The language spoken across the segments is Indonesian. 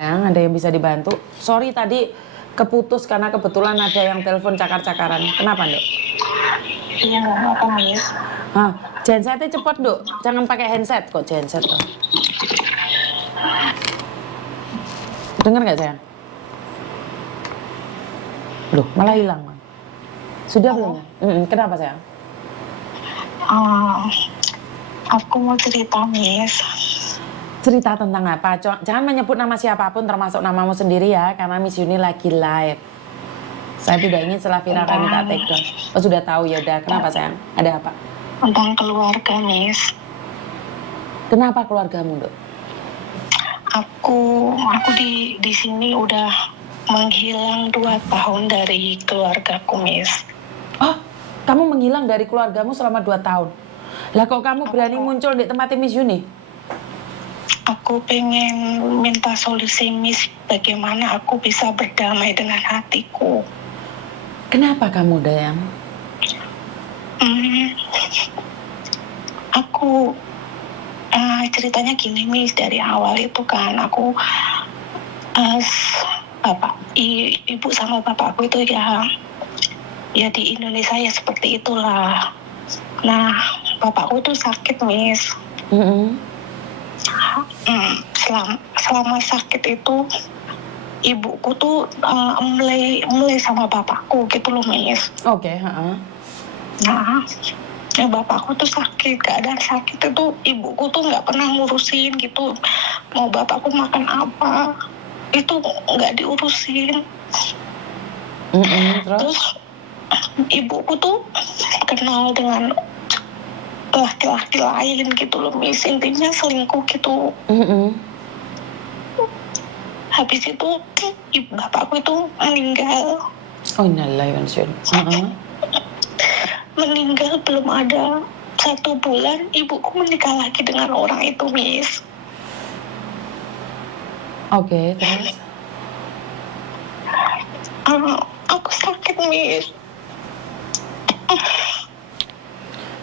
Ada yang bisa dibantu? Sorry tadi keputus karena kebetulan ada yang telepon cakar-cakaran. Kenapa, Dok? Iya, nggak apa-apa, Miss. Gensetnya cepet, Dok. Jangan pakai handset kok genset tuh. Dengar nggak sayang? Loh, malah hilang, Bang. Sudah belum ya? Kenapa sayang? Aku mau cerita, Miss. Cerita tentang apa? Jangan menyebut nama siapapun termasuk namamu sendiri ya, karena Miss Yuni lagi live. Saya tidak ingin setelah viral kami minta take down. Oh sudah tahu ya udah. Kenapa sayang? Ada apa? Tentang keluarga, Miss. Kenapa keluargamu, Dok? Aku di sini udah menghilang 2 tahun dari keluargaku, Miss. Oh, kamu menghilang dari keluargamu selama 2 tahun. Lah kok kamu berani muncul di tempatnya Miss Yuni? Aku pengen minta solusi, Miss, bagaimana aku bisa berdamai dengan hatiku. Kenapa kamu, Dayang? Aku ceritanya gini, Miss. Dari awal itu kan aku ibu sama bapakku itu ya di Indonesia ya seperti itulah. Nah, bapakku tuh sakit, Miss. Selama sakit itu ibuku tuh mulai sama bapakku gitu loh, Miss. Oke. Nah, ya bapakku tuh sakit, keadaan sakit itu ibuku tuh nggak pernah ngurusin gitu. Mau bapakku makan apa itu nggak diurusin. Terus ibuku tuh kenal dengan laki-laki lain gitu loh, Miss. Intinya selingkuh gitu. Habis itu bapakku itu meninggal. Oh innalillahi wa inna ilaihi. Meninggal belum ada 1 bulan, ibuku menikah lagi dengan orang itu, Miss. Oke, terus? Aku sakit, Miss.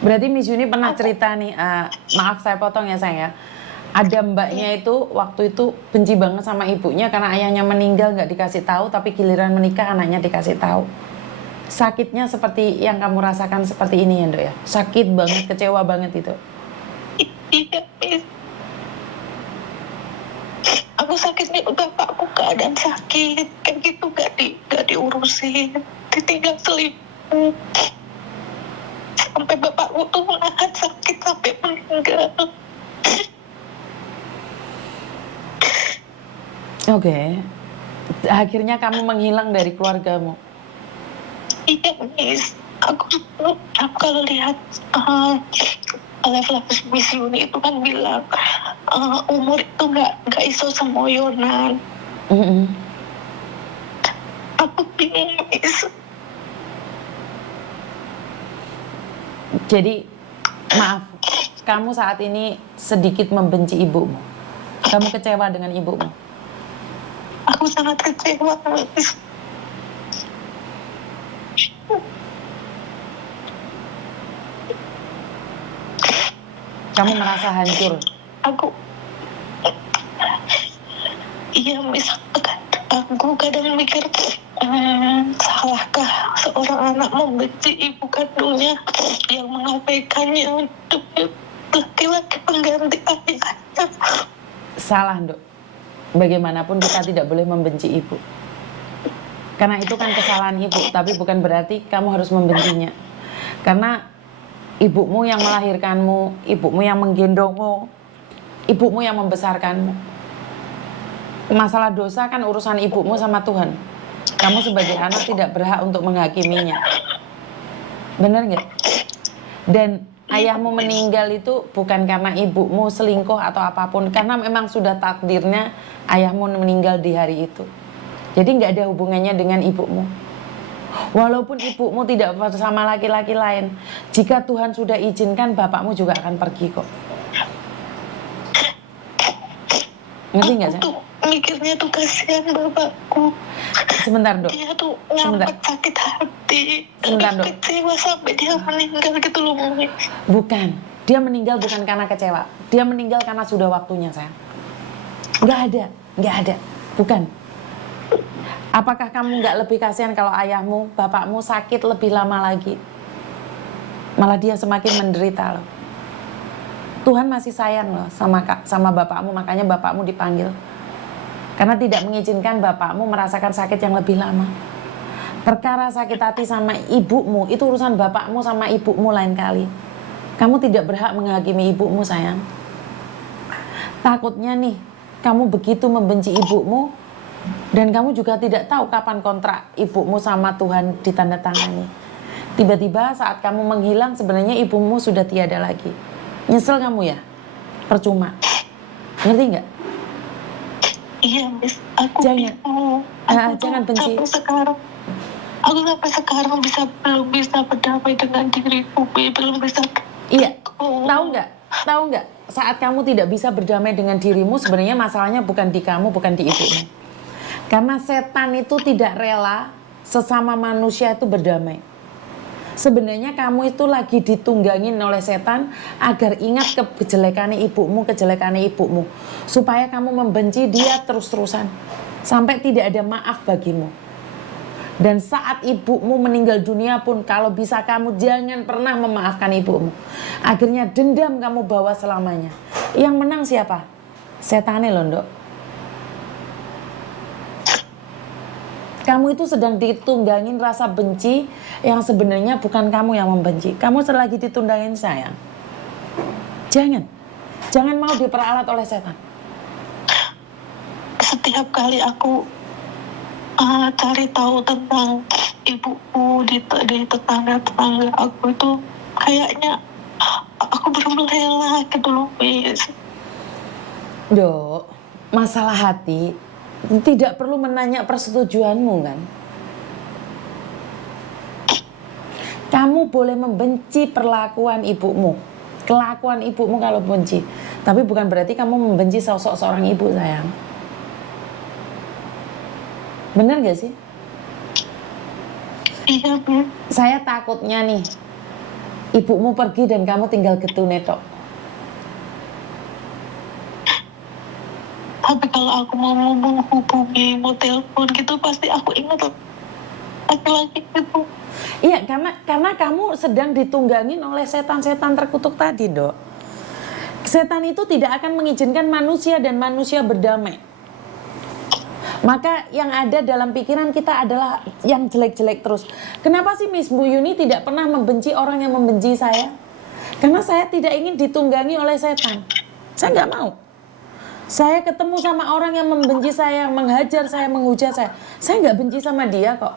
Berarti Miss Yuni pernah cerita nih, maaf saya potong ya sayang ya. Ada mbaknya itu waktu itu benci banget sama ibunya karena ayahnya meninggal nggak dikasih tahu, tapi giliran menikah anaknya dikasih tahu. Sakitnya seperti yang kamu rasakan seperti ini ya, Dok ya? Sakit banget, kecewa banget itu. Iya, Miss. Aku sakit nih, bapakku keadaan sakit kayak gitu, gak diurusin, ditinggal selingkuh. Sampai bapakku tuh menahan sakit sampai meninggal. Oke. Akhirnya kamu menghilang dari keluargamu. Iya, Miss. Aku kalau lihat level Miss Yuni itu kan bilang umur itu nggak iso semoyonan. Aku bingung, Miss. Jadi maaf, kamu saat ini sedikit membenci ibumu. Kamu kecewa dengan ibumu. Aku sangat kecewa, Miss. Kamu merasa hancur? Iya, Miss. Aku kadang mikir, salahkah seorang anak membenci ibu kandungnya yang mengabaikannya untuk laki-laki pengganti ayahnya? Salah, Dok. Bagaimanapun kita tidak boleh membenci ibu. Karena itu kan kesalahan ibu, tapi bukan berarti kamu harus membencinya. Karena ibumu yang melahirkanmu, ibumu yang menggendongmu, ibumu yang membesarkanmu. Masalah dosa kan urusan ibumu sama Tuhan. Kamu sebagai anak tidak berhak untuk menghakiminya. Bener nggak? Dan ayahmu meninggal itu bukan karena ibumu selingkuh atau apapun, karena memang sudah takdirnya ayahmu meninggal di hari itu. Jadi nggak ada hubungannya dengan ibumu. Walaupun ibumu tidak bersama laki-laki lain, jika Tuhan sudah izinkan, bapakmu juga akan pergi kok. Ngerti nggak sih? Mikirnya tuh kasihan bapakku. Sebentar, Dok. Dia tuh nyampe sakit hati. Sebentar, Dok. Kecewa sampai dia meninggal gitu loh, Mami. Bukan. Dia meninggal bukan karena kecewa. Dia meninggal karena sudah waktunya, sayang. Nggak ada. Bukan. Apakah kamu nggak lebih kasihan kalau ayahmu, bapakmu sakit lebih lama lagi? Malah dia semakin menderita loh. Tuhan masih sayang loh sama bapakmu, makanya bapakmu dipanggil. Karena tidak mengizinkan bapakmu merasakan sakit yang lebih lama. Perkara sakit hati sama ibumu, itu urusan bapakmu sama ibumu lain kali. Kamu tidak berhak menghakimi ibumu, sayang. Takutnya nih, kamu begitu membenci ibumu, dan kamu juga tidak tahu kapan kontrak ibumu sama Tuhan ditandatangani. Tiba-tiba saat kamu menghilang, sebenarnya ibumu sudah tiada lagi. Nyesel kamu ya? Percuma. Ngerti nggak? Iya, Miss. Aku Jangan. bingung. Jangan benci. Aku sampai sekarang belum bisa berdamai dengan diriku, belum bisa. Iya. Tahu nggak? Tahu nggak? Saat kamu tidak bisa berdamai dengan dirimu, sebenarnya masalahnya bukan di kamu, bukan di ibumu. Karena setan itu tidak rela sesama manusia itu berdamai. Sebenarnya kamu itu lagi ditunggangin oleh setan agar ingat kejelekannya ibumu, supaya kamu membenci dia terus-terusan sampai tidak ada maaf bagimu. Dan saat ibumu meninggal dunia pun, kalau bisa kamu jangan pernah memaafkan ibumu. Akhirnya dendam kamu bawa selamanya. Yang menang siapa? Setannya loh, Ndok. Kamu itu sedang ditunggangin rasa benci yang sebenarnya bukan kamu yang membenci. Kamu lagi ditunggangin sayang. Jangan mau diperalat oleh setan. Setiap kali aku cari tahu tentang ibuku di tetangga-tetangga aku itu, kayaknya aku bermelela gitu loh, Miss. Dok, masalah hati tidak perlu menanya persetujuanmu kan. Kamu boleh membenci perlakuan ibumu, kelakuan ibumu kalau benci, tapi bukan berarti kamu membenci sosok seorang ibu, sayang. Bener gak sih? Iya, Bu. Saya takutnya nih, ibumu pergi dan kamu tinggal getune tok. Tapi kalau aku mau menghubungi, mau telepon gitu, pasti aku ingat laki-laki itu. Iya, karena kamu sedang ditunggangin oleh setan-setan terkutuk tadi, Dok. Setan itu tidak akan mengizinkan manusia dan manusia berdamai. Maka yang ada dalam pikiran kita adalah yang jelek-jelek terus. Kenapa sih Miss Bu Yuni tidak pernah membenci orang yang membenci saya? Karena saya tidak ingin ditunggangi oleh setan. Saya nggak mau. Saya ketemu sama orang yang membenci saya, yang menghajar saya, menghujat saya nggak benci sama dia kok.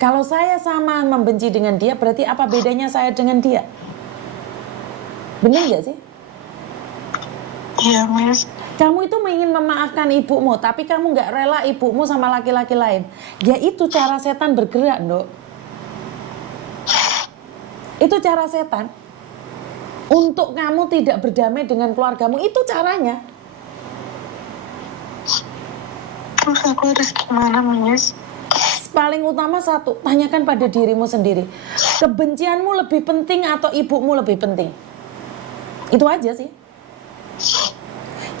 Kalau saya sama membenci dengan dia, berarti apa bedanya saya dengan dia? Benar nggak sih? Iya, Miss. Kamu itu ingin memaafkan ibumu, tapi kamu nggak rela ibumu sama laki-laki lain. Ya itu cara setan bergerak, Dok. Itu cara setan. Untuk kamu tidak berdamai dengan keluargamu, itu caranya. Terus aku harus gimana, Miss? Paling utama satu, tanyakan pada dirimu sendiri. Kebencianmu lebih penting atau ibumu lebih penting? Itu aja sih.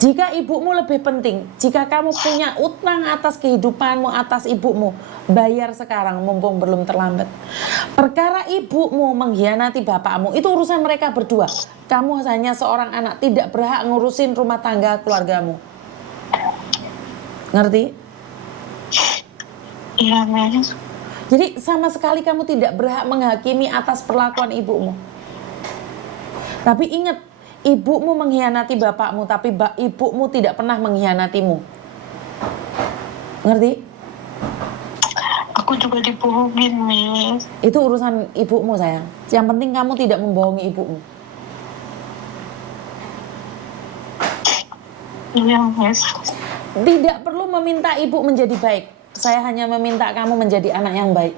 Jika ibumu lebih penting, jika kamu punya utang atas kehidupanmu, atas ibumu, bayar sekarang mumpung belum terlambat. Perkara ibumu mengkhianati bapakmu, itu urusan mereka berdua. Kamu hanya seorang anak, tidak berhak ngurusin rumah tangga keluargamu. Ngerti? Iya, Miss. Jadi sama sekali kamu tidak berhak menghakimi atas perlakuan ibumu. Tapi ingat, ibumu mengkhianati bapakmu, tapi ibumu tidak pernah mengkhianatimu. Ngerti? Aku juga dibohongin, Miss. Itu urusan ibumu, sayang. Yang penting kamu tidak membohongi ibumu. Iya, Miss. Tidak perlu meminta ibu menjadi baik. Saya hanya meminta kamu menjadi anak yang baik.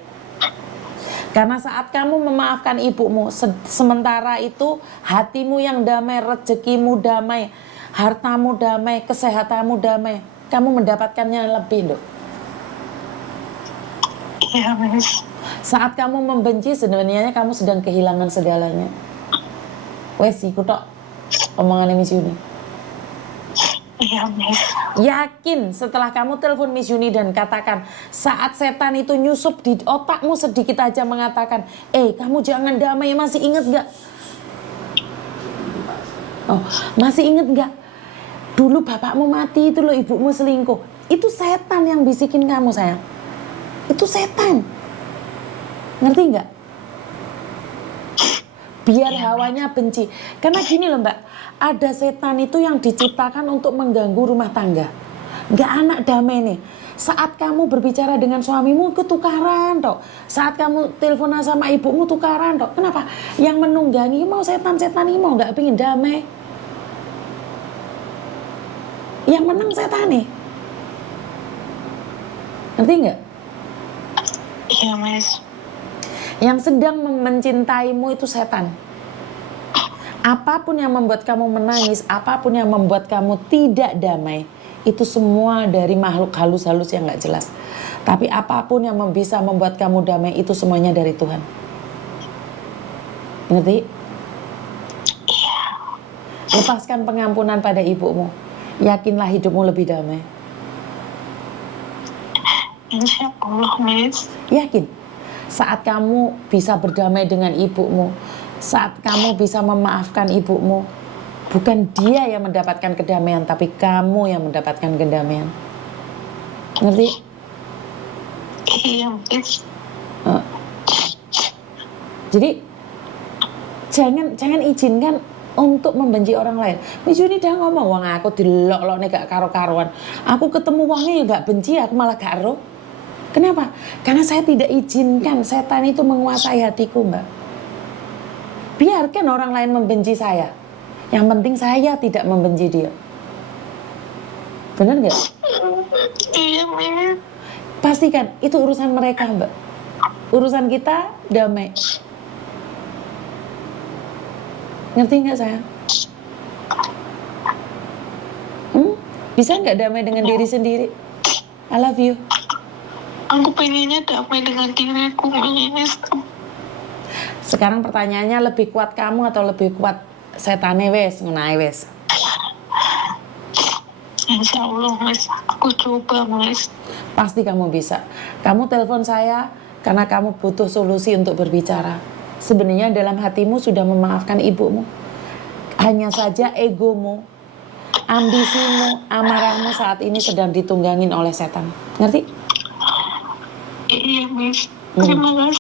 Karena saat kamu memaafkan ibumu, sementara itu hatimu yang damai, rezekimu damai, hartamu damai, kesehatanmu damai, kamu mendapatkannya lebih, Dok. Iya, Miss. Saat kamu membenci, sebenarnya kamu sedang kehilangan segalanya. Wes iku tok omongannya Miss Yuni. Iya, Miss. Yakin setelah kamu telepon Miss Yuni dan katakan, saat setan itu nyusup di otakmu sedikit aja mengatakan, kamu jangan damai, masih inget gak? Oh, masih inget gak? Dulu bapakmu mati itu loh, ibumu selingkuh. Itu setan yang bisikin kamu, sayang. Itu setan. Ngerti gak? Biar hawanya benci. Karena gini loh mbak, ada setan itu yang diciptakan untuk mengganggu rumah tangga. Gak anak damai nih. Saat kamu berbicara dengan suamimu ketukaran toh. Saat kamu teleponan sama ibumu tukaran toh. Kenapa? Yang menunggangi mau setan-setan ini mau gak pengen damai. Yang menang setan nih. Ngerti gak? Iya, Miss. Yang sedang mencintaimu itu setan. Apapun yang membuat kamu menangis, apapun yang membuat kamu tidak damai, itu semua dari makhluk halus-halus yang gak jelas. Tapi apapun yang bisa membuat kamu damai, itu semuanya dari Tuhan. Ngerti? Iya. Lepaskan pengampunan pada ibumu. Yakinlah hidupmu lebih damai. Insya Allah, Miss. Yakin? Saat kamu bisa berdamai dengan ibumu, saat kamu bisa memaafkan ibumu, bukan dia yang mendapatkan kedamaian, tapi kamu yang mendapatkan kedamaian. Ngerti? Iya, Miss. Jadi jangan izinkan untuk membenci orang lain. Miss Yuni dah ngomong, wong aku dilok-lok nih gak karo-karuan. Aku ketemu wongnya ya gak benci, aku malah gak ero. Kenapa? Karena saya tidak izinkan setan itu menguasai hatiku, mbak. Biarkan orang lain membenci saya. Yang penting saya tidak membenci dia. Benar nggak? Iya, Miss. Pastikan itu urusan mereka, mbak. Urusan kita damai. Ngerti nggak saya? Bisa nggak damai dengan diri sendiri? I love you. Aku pengennya damai dengan diriku, Miss. Sekarang pertanyaannya, lebih kuat kamu atau lebih kuat setane wes, ngenai wes? Insya Allah, Miss. Aku coba, Miss. Pasti kamu bisa. Kamu telepon saya karena kamu butuh solusi untuk berbicara. Sebenarnya dalam hatimu sudah memaafkan ibumu. Hanya saja egomu, ambisimu, amarahmu saat ini sedang ditunggangin oleh setan. Ngerti? Iya, Miss. Terima kasih.